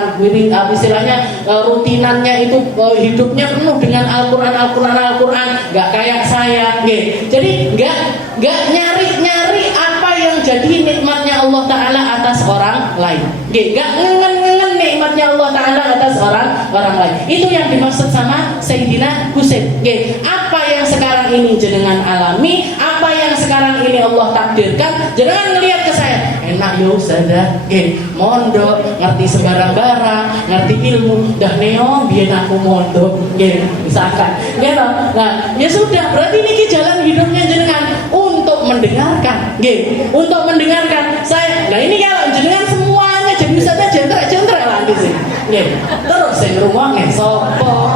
Istilahnya rutinannya itu hidupnya penuh dengan Al-Quran. Nggak kayak saya. Jadi nggak nyari apa yang jadi nikmatnya Allah Ta'ala atas orang lain. Nggak ngengen nikmatnya Allah Ta'ala atas orang lain. Itu yang dimaksud sama Sayyidina Husain. Apa yang sekarang ini jenengan alami, apa yang sekarang ini Allah takdirkan, jenengan ngelihat ke saya, enak ya Ustazah, mondok, ngerti sembarang-barang, ngerti ilmu, dah neon biar aku mondok, misalkan, nah ya sudah, berarti ini jalan hidupnya jenengan untuk mendengarkan, untuk mendengarkan saya. Nah ini kalau jenengan semuanya jadi Ustazah jentrek lah di sini, terus saya rumahnya sopo.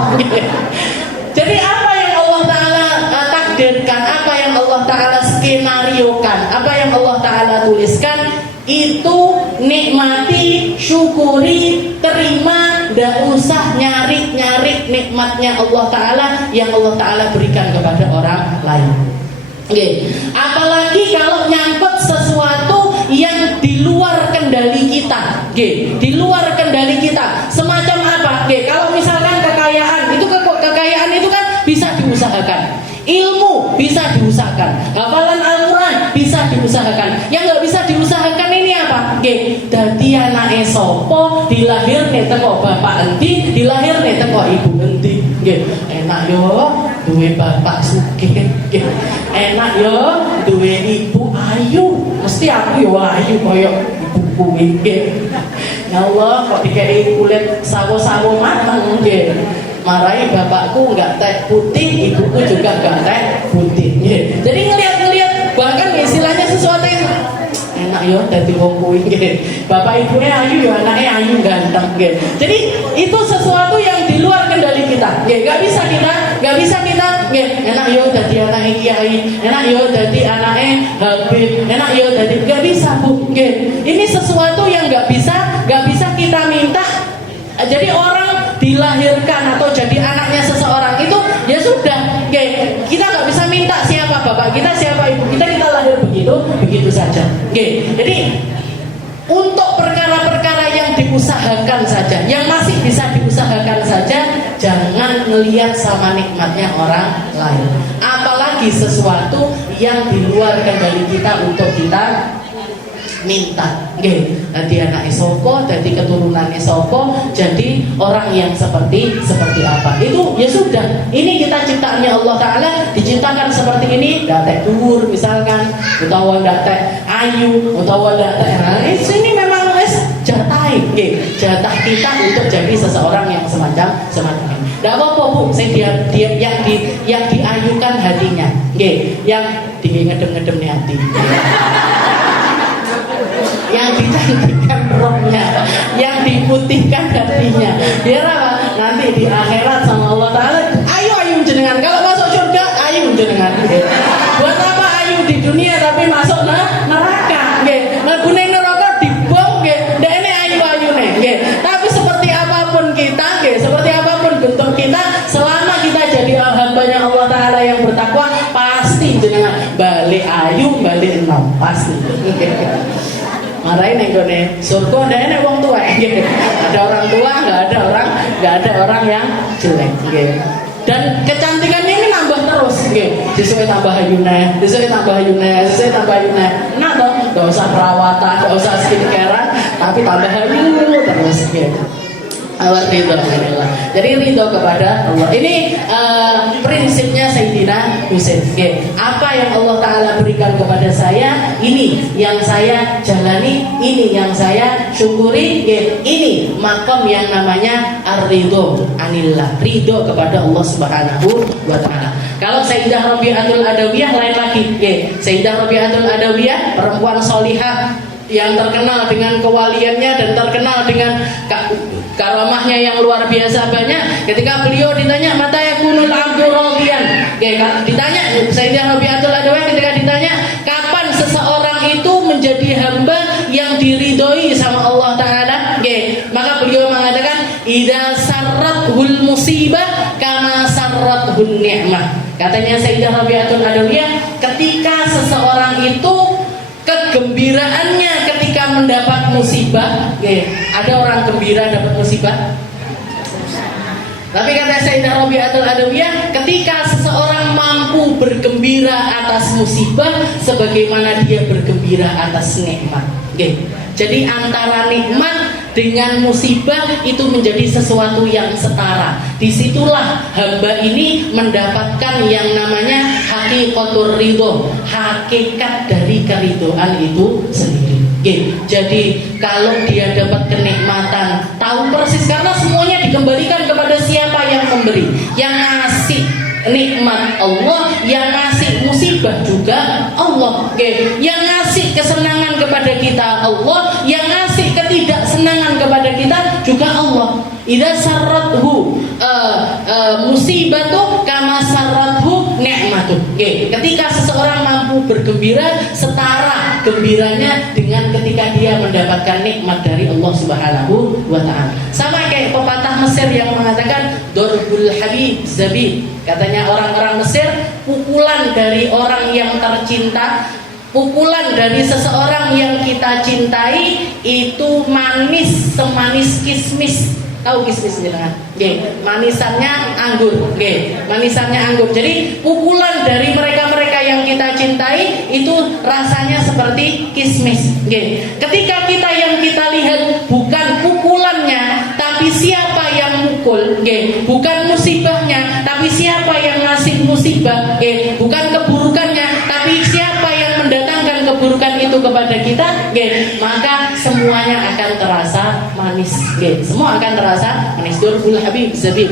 Jadi apa yang Allah Ta'ala takdirkan, apa yang Allah Ta'ala skenariokan, apa yang Allah Ta'ala tuliskan, itu nikmati, syukuri, terima, nggak usah nyari nikmatnya Allah Ta'ala yang Allah Ta'ala berikan kepada orang lain. Apalagi kalau nyangkut sesuatu yang di luar kendali kita, di luar kendali kita. Semacam apa? Kalau misalkan kekayaan itu kan bisa diusahakan, ilmu bisa diusahakan, hafalan Al-Quran bisa diusahakan. Yang nggak bisa diusahakan ini apa? Dadi anake sapa, dilahirne teko bapak endi, dilahirne teko ibu endi. Enak yo duwe bapak sugih, enak yo duwe ibu ayu. Mesti aku yo ayu koyo ibuku iki. Ya Allah, kok dikei kulit sawo-sawo mateng nggih. Marahi bapakku enggak teh putih, ibuku juga enggak teh putih. Jadi ngelihat bahkan istilahnya sesuatu yang enak ya dadi wong kuwi nggih. Bapak ibunya ayu ya anaknya ayu ganteng nggih. Jadi itu sesuatu yang di luar kendali kita. Nggih, enggak bisa kita nggih. Enak ya dadi anake kiai, enak ya dadi anake Habib, enak ya dadi enggak bisa, Bu. Nggih. Ini sesuatu yang enggak bisa kita minta. Jadi orang dilahirkan atau jadi anaknya seseorang itu ya sudah, kita nggak bisa minta siapa bapak kita, siapa ibu kita lahir begitu saja. Jadi untuk perkara-perkara yang diusahakan saja, yang masih bisa diusahakan saja, jangan ngelihat sama nikmatnya orang lain. Apalagi sesuatu yang di luar kendali kita untuk kita minta. Nanti anak sopo, jadi keturunan sopo, jadi orang yang seperti apa. Itu ya sudah. Ini kita ciptaannya Allah Ta'ala, diciptakan seperti ini. Datek dur misalkan, utawa datek ayu, utawa datek. Nah, ini memang jatah kita untuk jadi seseorang yang semacam ini. Tidak apa-apa, Bu, saya yang diayukan hatinya, yang ngedem-ngedem hati, yang dicantikkan rohnya, yang diputihkan hatinya. Biar apa? Nanti di akhirat sama Allah Ta'ala, ayu jenengan. Kalau masuk surga, ayu jenengan. Buat apa ayu di dunia tapi masuk neraka? Ngegune neraka dibom, ndak ini ayu nih. Tapi seperti apapun kita, seperti apapun bentuk kita, selama kita jadi hambanya Allah Ta'ala yang bertakwa, pasti jenengan balik ayu, balik enom, pasti. Marahin nenggone surga ada enek wong tua, ada orang tua, nggak ada orang yang jelek. Dan kecantikan ini nambah terus, sesuai tambah ayune, nah toh, nggak usah perawatan, nggak usah skincarean, tapi tambah ayu terus. Allah ridho. Jadi ridho kepada Allah. Ini prinsipnya Sayyidina Husain. Apa yang Allah Ta'ala berikan kepada saya, ini yang saya jalani, ini yang saya syukuri. Ini makom yang namanya ar-ridho anillah, ridho kepada Allah Subhanahu wa Ta'ala. Kalau Sayyidah Rabi'atul Adawiyah lain lagi. Sayyidah Rabi'atul Adawiyah perempuan solihah, yang terkenal dengan kewaliannya dan terkenal dengan karamahnya yang luar biasa banyak. Ketika beliau ditanya mata yakunul abdu radiyan, ditanya Sayyidah Rabi'atul Adawiyah ketika ditanya kapan seseorang itu menjadi hamba yang diridhoi sama Allah Ta'ala, maka beliau mengatakan idza sarrathul musibah kama sarrathun ni'mah. Katanya Sayyidah Rabi'atul Adawiyah, ketika seseorang itu kegembiraannya ketika mendapat musibah, ada orang gembira dapat musibah. Tapi kata Sayyidah Rabi'atul Adawiyah, ketika seseorang mampu bergembira atas musibah sebagaimana dia bergembira atas nikmat. Jadi antara nikmat dengan musibah itu menjadi sesuatu yang setara. Disitulah hamba ini mendapatkan yang namanya hakikatur ridho, hakikat dari keridhaan itu sendiri. Jadi kalau dia dapat kenikmatan, tahu persis karena semuanya dikembalikan kepada siapa yang memberi, yang ngasih nikmat Allah, yang ngasih musibah juga Allah, yang ngasih kesenangan kepada kita Allah, yang ngasih ketidaksenangan kepada kita juga Allah. Idza sarrathu musibatu kama sarrathu ni'matu. Ketika seseorang mampu bergembira, setara gembiranya dengan ketika dia mendapatkan nikmat dari Allah Subhanahu wa Ta'ala. Sama kayak pepatah Mesir yang mengatakan Darbul Habib Zabib. Katanya orang-orang Mesir, pukulan dari orang yang tercinta, pukulan dari seseorang yang kita cintai itu manis semanis kismis. Tahu kismis kan? Manisannya anggur. Manisannya anggur. Jadi pukulan dari mereka-mereka yang kita cintai itu rasanya seperti kismis. Ketika kita yang kita lihat bukan pukulannya, tapi siapa yang mukul. Bukan musibahnya, tapi siapa yang ngasih musibah. Bukan keburukannya, tapi siapa yang mendatangkan keburukan itu kepada kita, maka semuanya akan terasa manis. Semua akan terasa manis. Darbul Habib Zabib.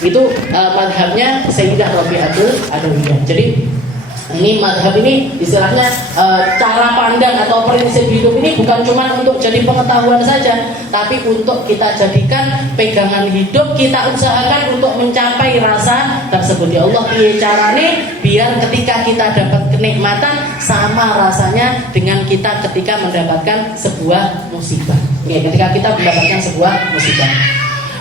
Itu madhabnya Sayyidah Rabi'atul Adawiyah. Jadi ini madhab ini istilahnya cara pandang atau prinsip hidup ini bukan cuma untuk jadi pengetahuan saja, tapi untuk kita jadikan pegangan hidup, kita usahakan untuk mencapai rasa tersebut. Ya Allah, piye carane biar ketika kita dapat kenikmatan sama rasanya dengan kita ketika mendapatkan sebuah musibah. Ketika kita mendapatkan sebuah musibah.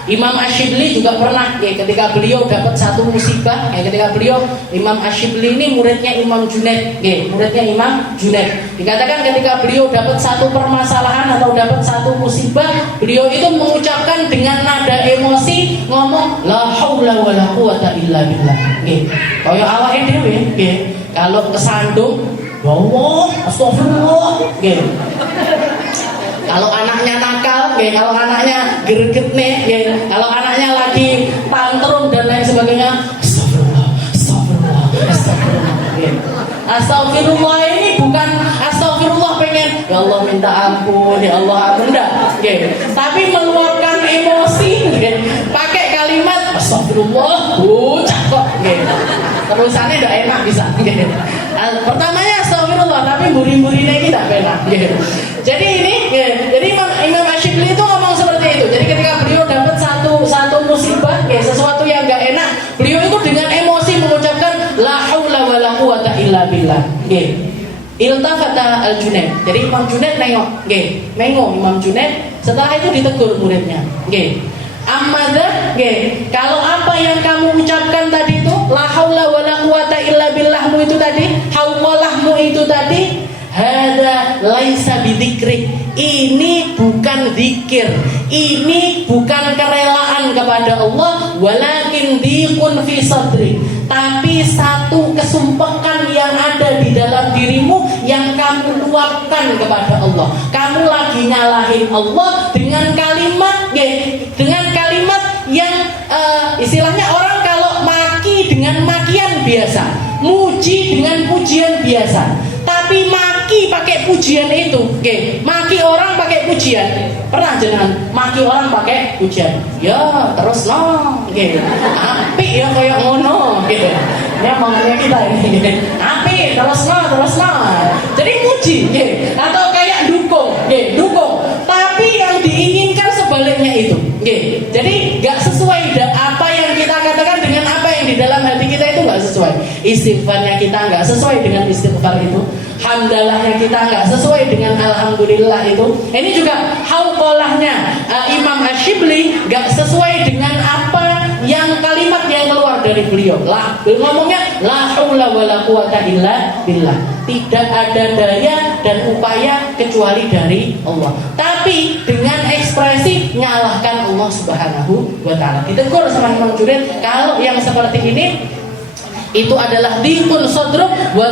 Imam Ash-Shibli juga pernah, ketika beliau dapat satu musibah, ketika beliau Imam Ash-Shibli ini muridnya Imam Junaid, muridnya Imam Junaid. Dikatakan ketika beliau dapat satu permasalahan atau dapat satu musibah, beliau itu mengucapkan dengan nada emosi, ngomong la haula wala quwata illa billah. Kaya awake dhewe, kalau kesandung, ya Allah, astagfirullah. Kalau anaknya nakal, kalau anaknya greget nih, kalau anaknya lagi tantrum dan lain sebagainya, astagfirullah, astagfirullah, astagfirullah. Astagfirullah ini bukan astagfirullah pengen ya Allah minta ampun, ya Allah ampun, enggak. Tapi meluapkan emosi, pakai kalimat astagfirullah, cakep. Terusannya udah enak bisa. Pertamanya astagfirullah, tapi buri-burine ini tidak enak. Jadi ini, jadi Imam Ash-Shibli itu ngomong seperti itu. Jadi ketika beliau dapat satu musibah, sesuatu yang gak enak, beliau itu dengan emosi mengucapkan la haula wala quwata illa billah. Iltafata al-Junaid. Jadi Imam Junaid nengok Imam Junaid. Setelah itu ditegur muridnya. Amada, kalau apa yang kamu ucapkan tadi itu la haula wala quwata illa billahmu itu tadi, hauqalahmu itu tadi, hada laisa bidzikri. Ini bukan zikir, ini bukan kerelaan kepada Allah, walakin diqun fi sadri, tapi satu kesumpekan yang ada di dalam dirimu yang kamu luapkan kepada Allah. Kamu lagi nyalahin Allah dengan kalimat, dengan kalimat yang istilahnya orang kalau maki dengan makian biasa, muji dengan pujian biasa. Tapi maki pakai pujian itu, maki orang pakai pujian. Pernah jangan maki orang pakai pujian? Ya terus apik ya kayak ngono, Ini omongannya kita ini. Apik terus no. Jadi muji, atau kayak dukung. istighfarnya kita nggak sesuai dengan istighfar itu, hamdalahnya kita nggak sesuai dengan alhamdulillah itu, ini juga hauqolahnya Imam Asyibli nggak sesuai dengan apa yang kalimat yang keluar dari beliau. Lah, ngomongnya la haula wala quwata illa billah. Tidak ada daya dan upaya kecuali dari Allah. Tapi dengan ekspresi nyalahkan Allah Subhanahu wa taala. Ditegur sama Imam Junaid, kalau yang seperti ini itu adalah diqul sadruk wa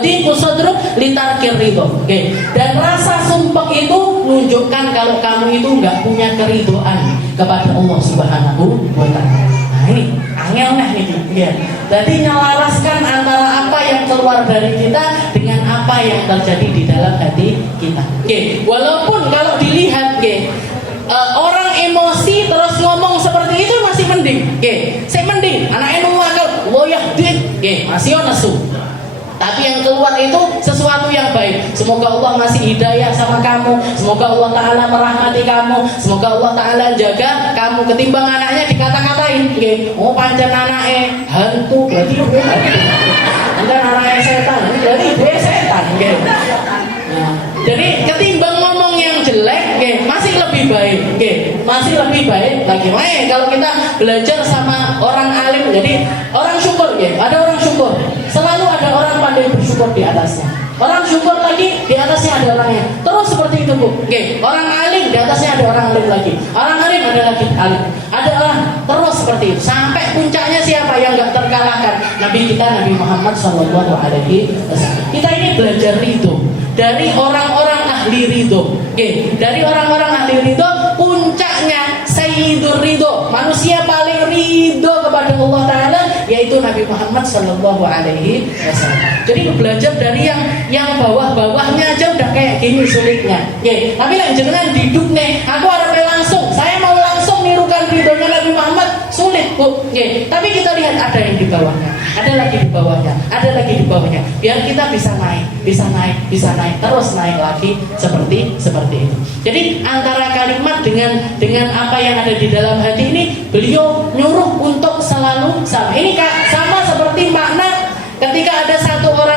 diqul sadruk litarkir ridho. Oke. Dan rasa sumpah itu menunjukkan kalau kamu itu enggak punya keridhaan kepada Allah Subhanahu wa taala. Nah, ini angel nih ya. Jadi nyelaraskan antara apa yang keluar dari kita dengan apa yang terjadi di dalam hati kita. Oke. Walaupun kalau dilihat orang emosi terus ngomong seperti itu masih mending. Saya mending anak enu akal woyahdid, masih onesu. Tapi yang keluar itu sesuatu yang baik. Semoga Allah ngasih hidayah sama kamu, semoga Allah Ta'ala merahmati kamu, semoga Allah Ta'ala jaga kamu. Ketimbang anaknya dikata-katain, oh pancen anaknya hantu, berarti gue hantu. Pancen anaknya setan, berarti gue setan. Nah, jadi ketimbang ngomong yang jelek, masih lebih baik, masih lebih baik lagi. Kalau kita belajar sama orang alim, jadi orang syukur, ada orang syukur, selalu ada orang pandai bersyukur di atasnya. Orang syukur lagi, di atasnya ada orangnya. Terus seperti itu Bu. Orang alim, di atasnya ada orang alim lagi. Orang alim ada lagi alim. Ada orang terus seperti itu. Sampai puncaknya siapa yang nggak terkalahkan? Nabi kita, Nabi Muhammad SAW. Kita ini belajar ridho dari orang-orang ahli ridho. Dari orang-orang ahli ridho, puncaknya Sayyidur Ridho, manusia paling ridho kepada Allah Ta'ala, yaitu Nabi Muhammad SAW. Jadi belajar dari yang bawah-bawahnya aja udah kayak gini sulitnya. Tapi yang jenengan diduk nih, aku harap langsung, saya mau langsung nirukan ridhonya Nabi Muhammad, sulit Bu. Tapi kita lihat ada yang di bawahnya, ada lagi di bawahnya, ada lagi di bawahnya, biar kita bisa naik, bisa naik, bisa naik, terus naik lagi seperti itu. Jadi antara kalimat dengan apa yang ada di dalam hati ini, beliau nyuruh untuk selalu sama. Ini sama seperti makna ketika ada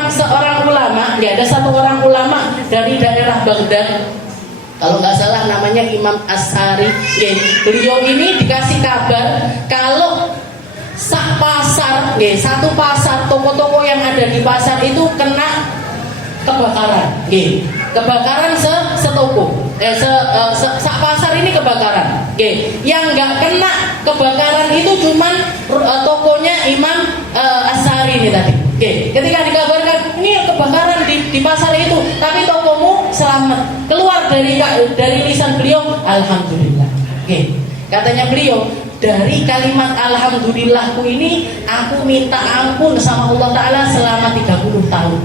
seorang ulama, ada satu orang ulama dari daerah Baghdad, kalau nggak salah namanya Imam Ashari. Beliau ini dikasih kabar kalau satu pasar, toko-toko yang ada di pasar itu kena kebakaran. Kebakaran setoko. Sak pasar ini kebakaran. Yang nggak kena kebakaran itu cuman tokonya Imam Ashari ini tadi. Ketika dikabarkan ini kebakaran di pasar itu, tapi tokomu selamat. Keluar dari lisan beliau, alhamdulillah. Katanya beliau, dari kalimat alhamdulillahku ini aku minta ampun sama Allah Ta'ala selama 30 tahun.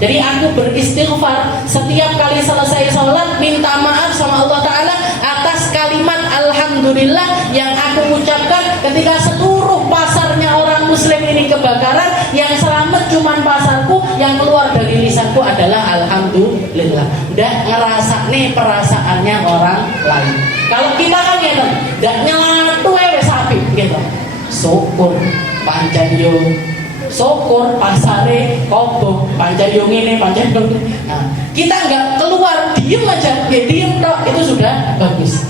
Jadi aku beristighfar setiap kali selesai sholat, minta maaf sama Allah Ta'ala atas kalimat alhamdulillah yang aku ucapkan ketika seluruh pasarnya orang muslim ini kebakaran. Yang selamat cuman pasarku, yang keluar dari lisanku adalah alhamdulillah. Udah ngerasa nih perasaannya orang lain. Kalau kita kan gitu, udah nyelatu sapi gitu, syukur pancen yo, syukur pasare kobong pancen yo ngene pancen yo. Nah, kita nggak keluar, diem aja, diem tok, itu sudah bagus.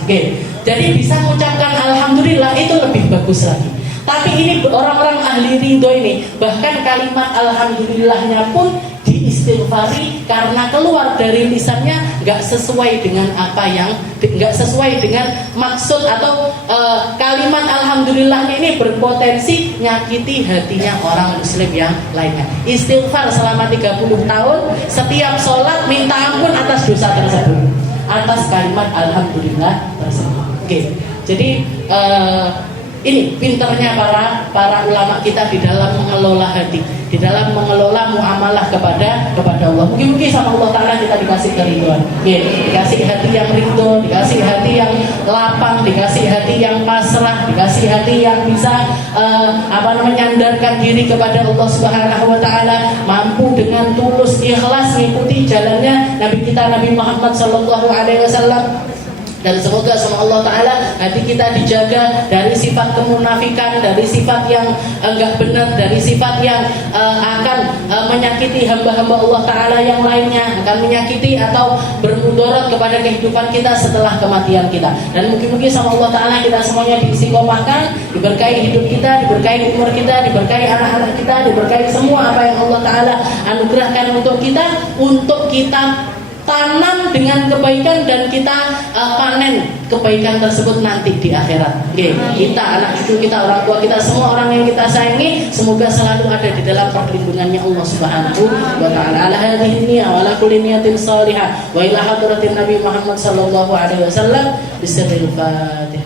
Jadi bisa mengucapkan alhamdulillah itu lebih bagus lagi. Tapi ini orang-orang ahli ridho ini, bahkan kalimat alhamdulillahnya pun diistighfari karena keluar dari lisannya nggak sesuai dengan nggak sesuai dengan maksud atau kalimat alhamdulillahnya ini berpotensi nyakiti hatinya orang muslim yang lainnya. Istighfar selama 30 tahun, setiap sholat minta ampun atas dosa tersebut, atas kalimat alhamdulillah tersebut. Jadi ini pinternya para ulama kita di dalam mengelola hati, di dalam mengelola muamalah kepada Allah. Mungkin sama Allah Ta'ala kita dikasih kerinduan, dikasih hati yang ridho, dikasih hati yang lapang, dikasih hati yang pasrah, dikasih hati yang bisa menyandarkan diri kepada Allah Subhanahu Wa Ta'ala, mampu dengan tulus ikhlas mengikuti jalannya Nabi kita Nabi Muhammad Sallallahu Alaihi Wasallam. Dan semoga sama Allah Ta'ala hati kita dijaga dari sifat kemunafikan, dari sifat yang enggak benar, dari sifat yang akan menyakiti hamba-hamba Allah Ta'ala yang lainnya, akan menyakiti atau bermudarat kepada kehidupan kita setelah kematian kita. Dan mungkin-mungkin sama Allah Ta'ala kita semuanya diistiqomahkan, diberkahi hidup kita, diberkahi umur kita, diberkahi anak-anak kita, diberkahi semua apa yang Allah Ta'ala anugerahkan untuk kita tanam dengan kebaikan dan kita panen kebaikan tersebut nanti di akhirat. Kita, anak cucu kita, orang tua kita, semua orang yang kita sayangi, semoga selalu ada di dalam perlindungannya Allah Subhanahu wa Ta'ala. Ala hadhihi niyyah wa ala kulli niyatin salihah wa ila hadratin Nabi Muhammad sallallahu alaihi wasallam bisirril Fatihah.